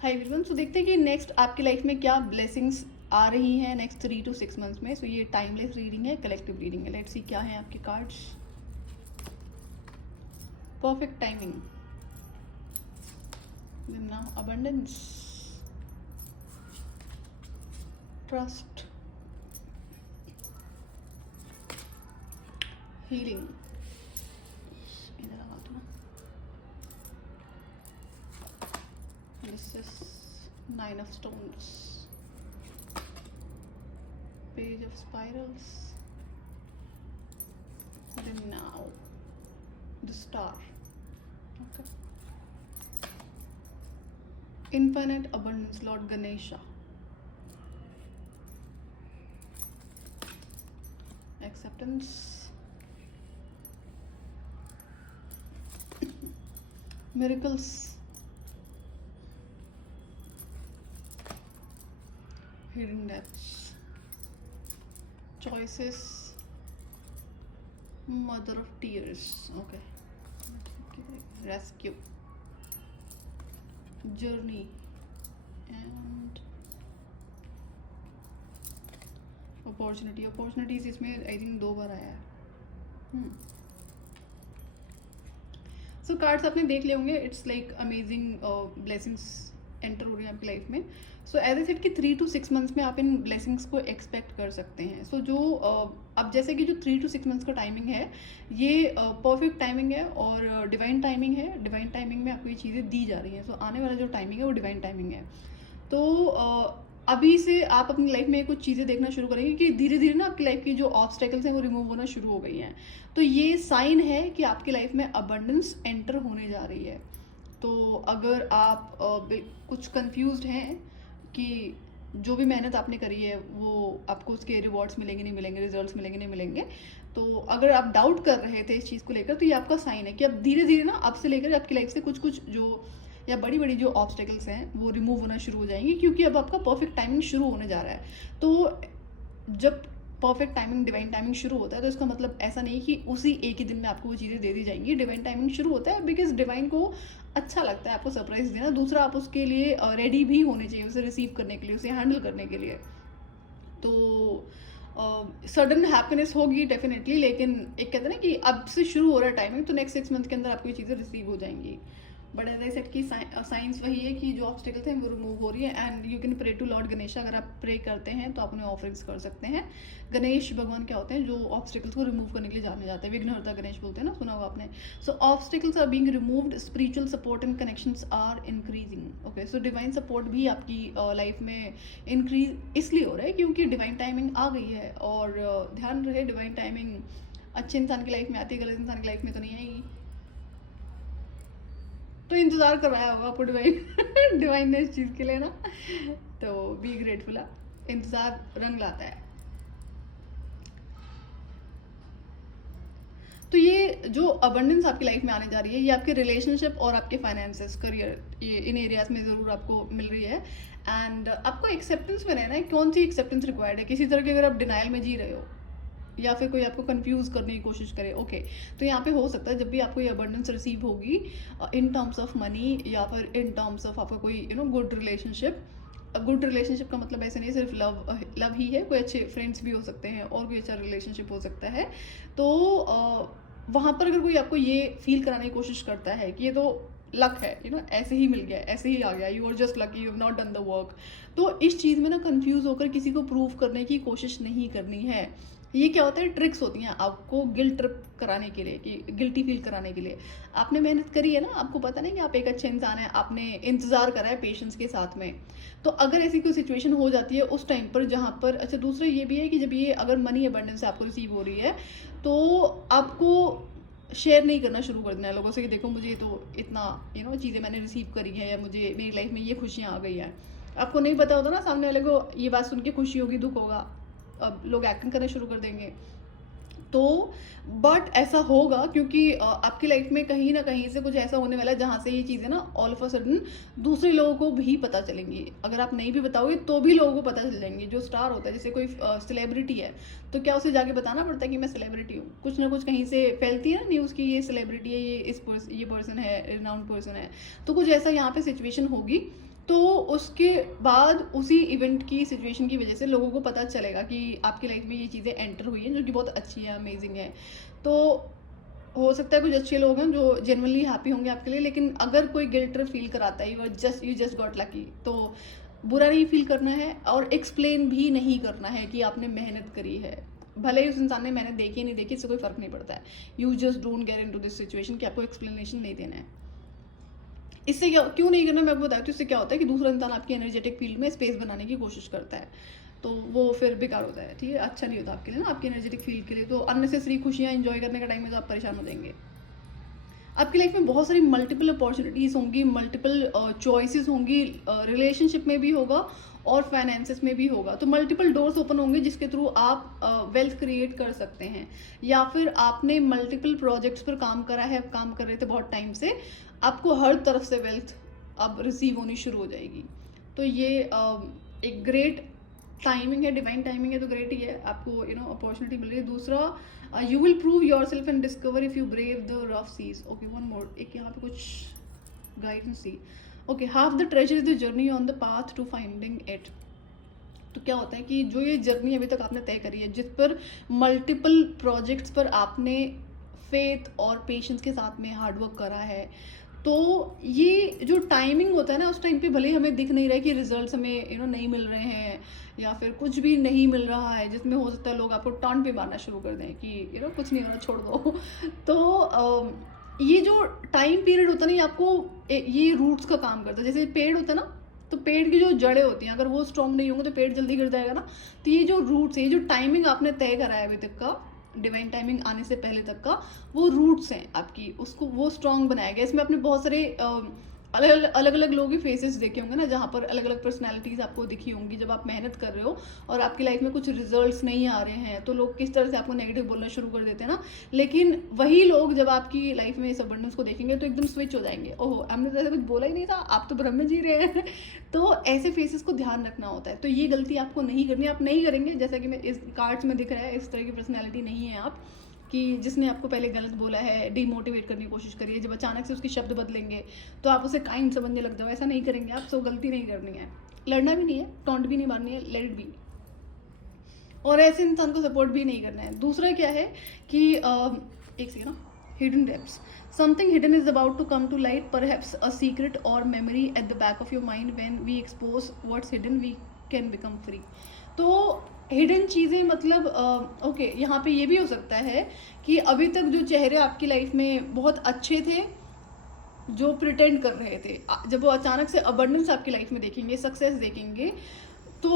Hi everyone, सो देखते हैं कि नेक्स्ट आपकी लाइफ में क्या ब्लेसिंग्स आ रही हैं नेक्स्ट 3 to 6 मंथ्स में। सो ये टाइमलेस रीडिंग है, कलेक्टिव रीडिंग है। लेट्स सी क्या है आपके cards. Perfect timing, abundance, trust, healing. इधर आ दो। This is 9 of stones, page of spirals, then now the star. Okay, infinite abundance, Lord Ganesha. Acceptance, miracles, hidden depths, choices, mother of tears. Okay, rescue, journey, and opportunities इसमें I think 2 बार आया है। सो cards आपने देख लिए होंगे। It's like amazing blessings enter हो रही है आपकी लाइफ में। सो एज ए सेट कि 3 to 6 मंथ्स में आप इन ब्लेसिंग्स को एक्सपेक्ट कर सकते हैं। सो जो अब जैसे कि जो 3 to 6 मंथ्स का टाइमिंग है, ये परफेक्ट टाइमिंग है और डिवाइन टाइमिंग है। डिवाइन टाइमिंग में आपको ये चीज़ें दी जा रही हैं। सो आने वाला जो टाइमिंग है वो डिवाइन टाइमिंग है। तो अभी से आप अपनी लाइफ में कुछ चीज़ें देखना शुरू करेंगे कि धीरे धीरे ना आपकी लाइफ की जो ऑब्स्टेकल्स हैं वो रिमूव होना शुरू हो गई हैं। तो ये साइन है कि आपकी लाइफ में अबंडेंस एंटर होने जा रही है। तो अगर आप कुछ कंफ्यूज्ड हैं कि जो भी मेहनत आपने करी है वो आपको उसके रिवॉर्ड्स मिलेंगे नहीं मिलेंगे, रिजल्ट्स मिलेंगे नहीं मिलेंगे, तो अगर आप डाउट कर रहे थे इस चीज़ को लेकर, तो ये आपका साइन है कि अब धीरे धीरे ना अब से लेकर आपकी लाइफ से कुछ कुछ जो या बड़ी बड़ी जो ऑब्स्टेकल्स हैं वो रिमूव होना शुरू हो जाएंगी, क्योंकि अब आपका परफेक्ट टाइमिंग शुरू होने जा रहा है। तो जब परफेक्ट टाइमिंग, डिवाइन टाइमिंग शुरू होता है, तो इसका मतलब ऐसा नहीं कि उसी एक ही दिन में आपको वो चीज़ें दे दी जाएंगी। डिवाइन टाइमिंग शुरू होता है बिकॉज डिवाइन को अच्छा लगता है आपको सरप्राइज देना। दूसरा, आप उसके लिए रेडी भी होने चाहिए, उसे रिसीव करने के लिए, उसे हैंडल करने के लिए। तो सडन हैप्पीनेस होगी डेफिनेटली, लेकिन एक कहते हैं ना कि अब से शुरू हो रहा है टाइमिंग, तो नेक्स्ट 6 मंथ के अंदर आपको ये चीज़ें रिसीव हो जाएंगी। बट एज आई सेड की साइंस वही है कि जो ऑब्स्टिकल्स हैं वो रिमूव हो रही है। And you can pray to lord Ganesh. अगर आप प्रे करते हैं तो आप उन्हें ऑफरिंग्स कर सकते हैं। गणेश भगवान क्या होते हैं जो ऑब्स्टिकल्स को रिमूव करने के लिए जाने जाते हैं, विघ्नहर्ता गणेश बोलते हैं ना, सुना होगा आपने। So obstacles are being removed, spiritual support and connections are increasing. Okay, so divine support भी आपकी लाइफ में इंक्रीज इसलिए हो रहा है क्योंकि डिवाइन टाइमिंग आ गई है। और ध्यान रहे, डिवाइन टाइमिंग अच्छे इंसान की लाइफ में आती है, गलत इंसान की लाइफ में तो नहीं आएगी। तो इंतज़ार करवाया होगा आपको डिवाइन डिवाइन ने इस चीज़ के लिए ना। तो बी ग्रेटफुल, इंतज़ार रंग लाता है। तो ये जो अबंडेंस आपकी लाइफ में आने जा रही है, ये आपके रिलेशनशिप और आपके फाइनेंसेस, करियर, ये इन एरियाज में ज़रूर आपको मिल रही है। एंड आपको एक्सेप्टेंस में रहना है। कौन सी एक्सेप्टेंस रिक्वायर्ड है? किसी तरह की अगर आप डिनाइल में जी रहे हो या फिर कोई आपको कंफ्यूज करने की कोशिश करे, ओके, तो यहाँ पे हो सकता है जब भी आपको ये अबंडेंस रिसीव होगी इन टर्म्स ऑफ मनी या फिर इन टर्म्स ऑफ आपका कोई गुड रिलेशनशिप। गुड रिलेशनशिप का मतलब ऐसे नहीं सिर्फ लव ही है, कोई अच्छे फ्रेंड्स भी हो सकते हैं और कोई अच्छा रिलेशनशिप हो सकता है। तो वहाँ पर अगर कोई आपको ये फील कराने की कोशिश करता है कि ये तो लक है, ऐसे ही मिल गया, ऐसे ही आ गया, you are just lucky, you have not done the work, तो इस चीज़ में ना कंफ्यूज होकर किसी को प्रूव करने की कोशिश नहीं करनी है। ये क्या होता है, ट्रिक्स होती हैं आपको गिल्ट ट्रिप कराने के लिए, कि गिल्टी फील कराने के लिए। आपने मेहनत करी है ना, आपको पता नहीं कि आप एक अच्छे इंसान हैं, आपने इंतज़ार करा है पेशेंस के साथ में। तो अगर ऐसी कोई सिचुएशन हो जाती है उस टाइम पर जहाँ पर, अच्छा दूसरा ये भी है कि जब ये अगर मनी अबंडेंस आपको रिसीव हो रही है तो आपको शेयर नहीं करना शुरू कर देना है लोगों से कि देखो मुझे तो इतना चीज़ें मैंने रिसीव करी है, या मुझे मेरी लाइफ में ये खुशियाँ आ गई हैं। आपको नहीं पता होता ना, सामने वाले को ये बात सुन के खुशी होगी, दुख होगा, अब लोग एक्टिंग करना शुरू कर देंगे। तो बट ऐसा होगा क्योंकि आपकी लाइफ में कहीं ना कहीं से कुछ ऐसा होने वाला है जहाँ से ये चीज़ें ना ऑल ऑफ अ सडन दूसरे लोगों को भी पता चलेंगी। अगर आप नहीं भी बताओगे तो भी लोगों को पता चल जाएंगी। जो स्टार होता है, जैसे कोई सेलिब्रिटी है, तो क्या उसे जाके बताना पड़ता है कि मैं सेलिब्रिटी हूँ? कुछ ना कुछ कहीं से फैलती है ना न्यूज़ की ये सेलिब्रिटी है, ये पर्सन है, रिनाउंड पर्सन है। तो कुछ ऐसा यहाँ पे सिचुएशन होगी तो उसके बाद उसी इवेंट की सिचुएशन की वजह से लोगों को पता चलेगा कि आपकी लाइफ में ये चीज़ें एंटर हुई हैं जो कि बहुत अच्छी हैं, अमेजिंग है। तो हो सकता है कुछ अच्छे लोग हैं जो जेन्युइनली हैप्पी होंगे आपके लिए, लेकिन अगर कोई गिल्ट फील कराता है यू जस्ट गॉट लकी, तो बुरा नहीं फील करना है और एक्सप्लेन भी नहीं करना है कि आपने मेहनत करी है। भले ही उस इंसान ने मेहनत देखी नहीं देखी, इससे कोई फर्क नहीं पड़ता है। You just don't get into this situation कि आपको एक्सप्लेनेशन नहीं देना है। इससे क्या क्यों नहीं करना मैं आपको बताती हूँ। इससे क्या होता है कि दूसरा इंसान आपकी एनर्जेटिक फील्ड में स्पेस बनाने की कोशिश करता है, तो वो फिर बेकार होता है, ठीक है, अच्छा नहीं होता आपके लिए ना, आपकी एनर्जेटिक फील्ड के लिए। तो अननेसेसरी खुशियाँ एंजॉय करने का टाइम है तो आप परेशान हो जाएंगे। आपकी लाइफ में बहुत सारी मल्टीपल अपॉर्चुनिटीज़ होंगी, मल्टीपल चॉइसेस होंगी, रिलेशनशिप में भी होगा और फाइनेंसेस में भी होगा। तो मल्टीपल डोर्स ओपन होंगे जिसके थ्रू आप वेल्थ क्रिएट कर सकते हैं, या फिर आपने मल्टीपल प्रोजेक्ट्स पर काम करा है, काम कर रहे थे बहुत टाइम से, आपको हर तरफ से वेल्थ अब रिसीव होनी शुरू हो जाएगी। तो ये एक ग्रेट टाइमिंग है, डिवाइन टाइमिंग है, तो ग्रेट ही है, आपको अपॉर्चुनिटी मिल रही है। दूसरा, you will prove yourself and discover if you brave the rough seas. Okay, one more, एक यहाँ पे कुछ गाइडेंस सी। Okay, half the treasure is the journey on the path to finding it. तो क्या होता है कि जो ये जर्नी अभी तक आपने तय करी है, जिस पर मल्टीपल प्रोजेक्ट्स पर आपने फेथ और पेशेंस के साथ में हार्डवर्क करा है, तो ये जो टाइमिंग होता है ना, उस टाइम पे भले ही हमें दिख नहीं रहा है कि रिजल्ट्स हमें नहीं मिल रहे हैं या फिर कुछ भी नहीं मिल रहा है, जिसमें हो सकता है लोग आपको टॉन्ट भी मारना शुरू कर दें कि कुछ नहीं हो रहा, छोड़ दो। तो ये जो टाइम पीरियड होता है ना, ये आपको ये रूट्स का काम करता है। जैसे पेड़ होता है ना, तो पेड़ की जो जड़ें होती हैं, अगर वो स्ट्रॉन्ग नहीं होंगे तो पेड़ जल्दी गिर जाएगा ना। तो ये जो रूट्स है, ये जो टाइमिंग आपने तय करा है अभी तक का, डिवाइन टाइमिंग आने से पहले तक का, वो रूट्स हैं आपकी, उसको वो स्ट्रॉन्ग बनाया गया। इसमें आपने बहुत सारे अलग अलग लोगों के फेसेस देखे होंगे ना, जहाँ पर अलग अलग पर्सनालिटीज़ आपको दिखी होंगी। जब आप मेहनत कर रहे हो और आपकी लाइफ में कुछ रिजल्ट्स नहीं आ रहे हैं, तो लोग किस तरह से आपको नेगेटिव बोलना शुरू कर देते हैं ना। लेकिन वही लोग जब आपकी लाइफ में इस अबंडेंस को देखेंगे तो एकदम स्विच हो जाएंगे, ओहो हमने तो ऐसा कुछ बोला ही नहीं था, आप तो ब्रह्म में जी रहे हैं। तो ऐसे फेसेस को ध्यान रखना होता है। तो ये गलती आपको नहीं करनी, आप नहीं करेंगे। जैसा कि मैं इस कार्ड्स में दिख रहा है, इस तरह की पर्सनैलिटी नहीं है आप, कि जिसने आपको पहले गलत बोला है, डीमोटिवेट करने की कोशिश करिए, जब अचानक से उसके शब्द बदलेंगे तो आप उसे काइंड समझने लग जाओ। ऐसा नहीं करेंगे आप। सो गलती नहीं करनी है, लड़ना भी नहीं है, टॉन्ट भी नहीं मारनी है, लेट इट बी। और ऐसे इंसान को सपोर्ट भी नहीं करना है। दूसरा क्या है कि एक सेकंड ना, hidden depths, something hidden is about to come to light, perhaps a secret or memory at the back of your mind. When we expose what's hidden we can become free. तो hidden चीज़ें मतलब okay, यहाँ पे ये भी हो सकता है कि अभी तक जो चेहरे आपकी लाइफ में बहुत अच्छे थे, जो प्रिटेंड कर रहे थे, जब वो अचानक से अबंडेंस आपकी लाइफ में देखेंगे, सक्सेस देखेंगे, तो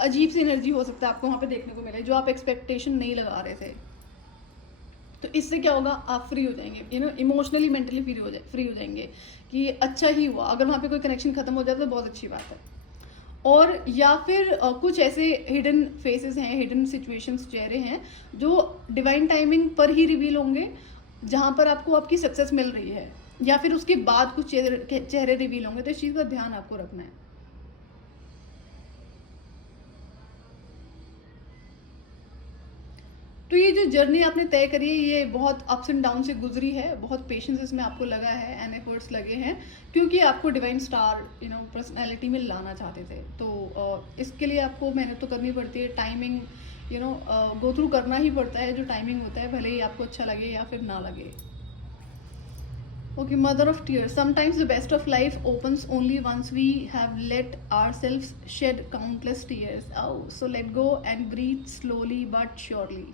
अजीब सी एनर्जी हो सकता है आपको वहाँ पे देखने को मिले, जो आप एक्सपेक्टेशन नहीं लगा रहे थे। तो इससे क्या होगा, आप फ्री हो जाएंगे, इमोशनली मेंटली फ्री हो जाएंगे कि अच्छा ही हुआ। अगर वहाँ पे कोई कनेक्शन खत्म हो जाए तो बहुत अच्छी बात है। और या फिर कुछ ऐसे हिडन फेसेस हैं, हिडन सिचुएशंस, चेहरे हैं जो डिवाइन टाइमिंग पर ही रिवील होंगे, जहाँ पर आपको आपकी सक्सेस मिल रही है, या फिर उसके बाद कुछ चेहरे रिवील होंगे। तो इस चीज़ का ध्यान आपको रखना है। तो ये जो जर्नी आपने तय करी है, ये बहुत अप्स एंड डाउन से गुजरी है, बहुत पेशेंस इसमें आपको लगा है एंड एफर्ट्स लगे हैं, क्योंकि आपको डिवाइन स्टार पर्सनैलिटी में लाना चाहते थे। तो इसके लिए आपको मेहनत तो करनी पड़ती है, टाइमिंग गो थ्रू करना ही पड़ता है। जो टाइमिंग होता है, भले ही आपको अच्छा लगे या फिर ना लगे। Okay, mother of tears, sometimes the best of life opens only once we have let ourselves shed countless tears. So let go and breathe slowly but surely.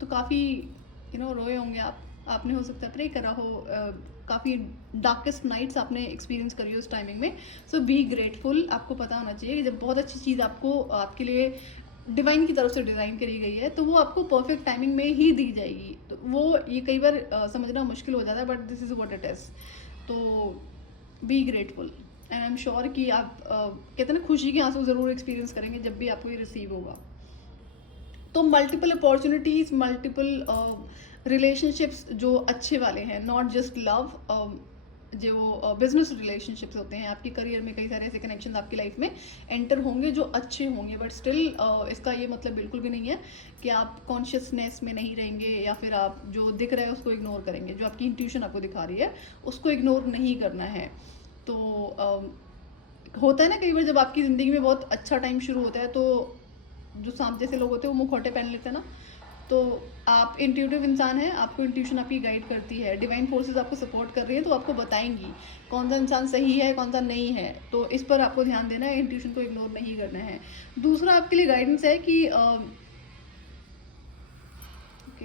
तो काफ़ी रोए होंगे आप, आपने हो सकता है प्रे करा हो, काफ़ी डार्केस्ट नाइट्स आपने एक्सपीरियंस करी हो उस टाइमिंग में। सो बी ग्रेटफुल। आपको पता होना चाहिए कि जब बहुत अच्छी चीज़ आपको आपके लिए डिवाइन की तरफ से डिज़ाइन करी गई है, तो वो आपको परफेक्ट टाइमिंग में ही दी जाएगी। तो वो ये कई बार समझना मुश्किल हो जाता है, but this is what it is. तो be grateful and I am sure कि आप कहते हैं ना, खुशी के आंसू ज़रूर एक्सपीरियंस करेंगे जब भी आपको ये रिसीव होगा। तो मल्टीपल अपॉर्चुनिटीज़, मल्टीपल रिलेशनशिप्स जो अच्छे वाले हैं, नॉट जस्ट लव, जो बिजनेस रिलेशनशिप्स होते हैं, आपकी करियर में कई सारे ऐसे कनेक्शन आपकी लाइफ में एंटर होंगे जो अच्छे होंगे। बट स्टिल इसका ये मतलब बिल्कुल भी नहीं है कि आप कॉन्शियसनेस में नहीं रहेंगे या फिर आप जो दिख रहा है उसको इग्नोर करेंगे। जो आपकी इंट्यूशन आपको दिखा रही है उसको इग्नोर नहीं करना है। तो होता है ना कई बार जब आपकी ज़िंदगी में बहुत अच्छा टाइम शुरू होता है, तो जो सांप जैसे लोग होते हैं वो मुखौटे पहन लेते हैं ना। तो आप इंट्यूटिव इंसान हैं, आपको इंट्यूशन आपकी गाइड करती है, डिवाइन फोर्सेस आपको सपोर्ट कर रही है, तो आपको बताएंगी कौन सा इंसान सही है कौन सा नहीं है। तो इस पर आपको ध्यान देना है, इंट्यूशन को इग्नोर नहीं करना है। दूसरा आपके लिए गाइडेंस है कि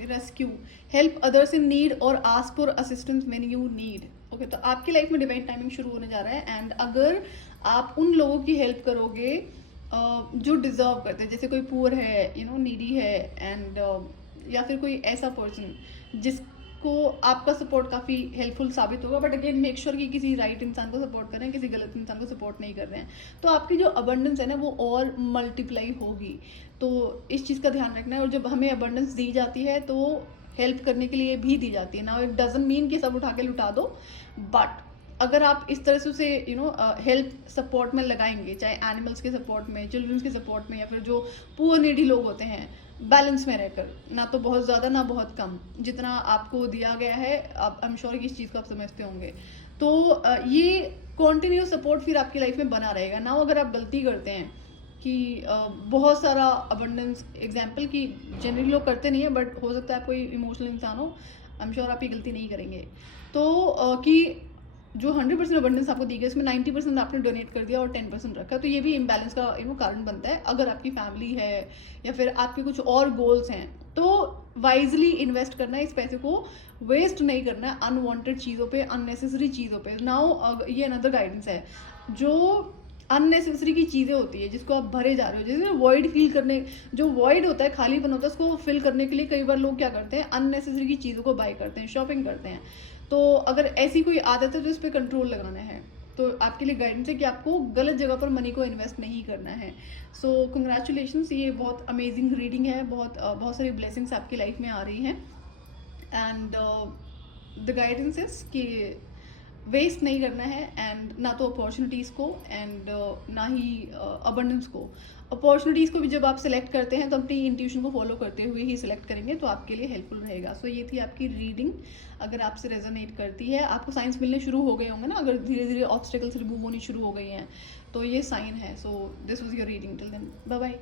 rescue, help others in need or ask for assistance when you need. Okay, तो आपकी लाइफ में डिवाइन टाइमिंग शुरू होने जा रहा है, एंड अगर आप उन लोगों की हेल्प करोगे जो डिजर्व करते हैं, जैसे कोई पुअर है, नीडी है, एंड या फिर कोई ऐसा पर्सन जिसको आपका सपोर्ट काफ़ी हेल्पफुल साबित होगा, बट अगेन मेक श्योर कि किसी राइट इंसान को सपोर्ट कर रहे हैं, किसी गलत इंसान को सपोर्ट नहीं कर रहे हैं, तो आपकी जो अबंडेंस है ना वो और मल्टीप्लाई होगी। तो इस चीज़ का ध्यान रखना है। और जब हमें अबंडेंस दी जाती है तो हेल्प करने के लिए भी दी जाती है ना, इट डजंट मीन कि सब उठा के लुटा दो, बट अगर आप इस तरह से उसे हेल्प सपोर्ट में लगाएंगे, चाहे एनिमल्स के सपोर्ट में, चिल्ड्रंस के सपोर्ट में, या फिर जो पुअर नीडी लोग होते हैं, बैलेंस में रहकर, ना तो बहुत ज़्यादा ना बहुत कम, जितना आपको दिया गया है, आप आई एम श्योर कि इस चीज़ को आप समझते होंगे। तो ये कॉन्टिन्यूस सपोर्ट फिर आपकी लाइफ में बना रहेगा ना। अगर आप गलती करते हैं कि बहुत सारा अबंडेंस, एग्जाम्पल कि जनरली लोग करते नहीं है, बट हो सकता है आप कोई इमोशनल इंसान हो, आई एम श्योर आप ये गलती नहीं करेंगे। तो कि जो 100% अबंडेंस आपको दी गई, इसमें 90% आपने डोनेट कर दिया और 10% रखा, तो ये भी इम्बैलेंस का कारण बनता है। अगर आपकी फैमिली है या फिर आपके कुछ और गोल्स हैं, तो वाइजली इन्वेस्ट करना है, इस पैसे को वेस्ट नहीं करना है अनवांटेड चीज़ों पे, अननेसेसरी चीज़ों पे। नाउ ये अनदर गाइडेंस है, जो अननेसेसरी की चीज़ें होती है जिसको आप भरे जा रहे हो, जैसे वॉइड फील करने, जो वॉइड होता है, खालीपन होता है, उसको फिल करने के लिए कई बार लोग क्या करते हैं, अननेसेसरी की चीज़ों को बाय करते हैं, शॉपिंग करते हैं। तो अगर ऐसी कोई आदत है तो इस पर कंट्रोल लगाना है। तो आपके लिए गाइडेंस है कि आपको गलत जगह पर मनी को इन्वेस्ट नहीं करना है। सो कंग्रेचुलेशंस, ये बहुत अमेजिंग रीडिंग है, बहुत सारी ब्लेसिंग्स आपकी लाइफ में आ रही हैं, एंड द गाइडेंस इज कि वेस्ट नहीं करना है, एंड ना तो अपॉर्चुनिटीज़ को, एंड ना ही अबंडेंस को। अपॉर्चुनिटीज़ को भी जब आप सिलेक्ट करते हैं तो अपनी इंट्यूशन को फॉलो करते हुए ही सिलेक्ट करेंगे, तो आपके लिए हेल्पफुल रहेगा। सो ये थी आपकी रीडिंग। अगर आपसे रेजोनेट करती है, आपको साइंस मिलने शुरू हो गए होंगे ना, अगर धीरे धीरे ऑब्स्टेकल्स रिमूव होनी शुरू हो गई हैं, तो ये साइन है। So this was your reading, till then bye bye.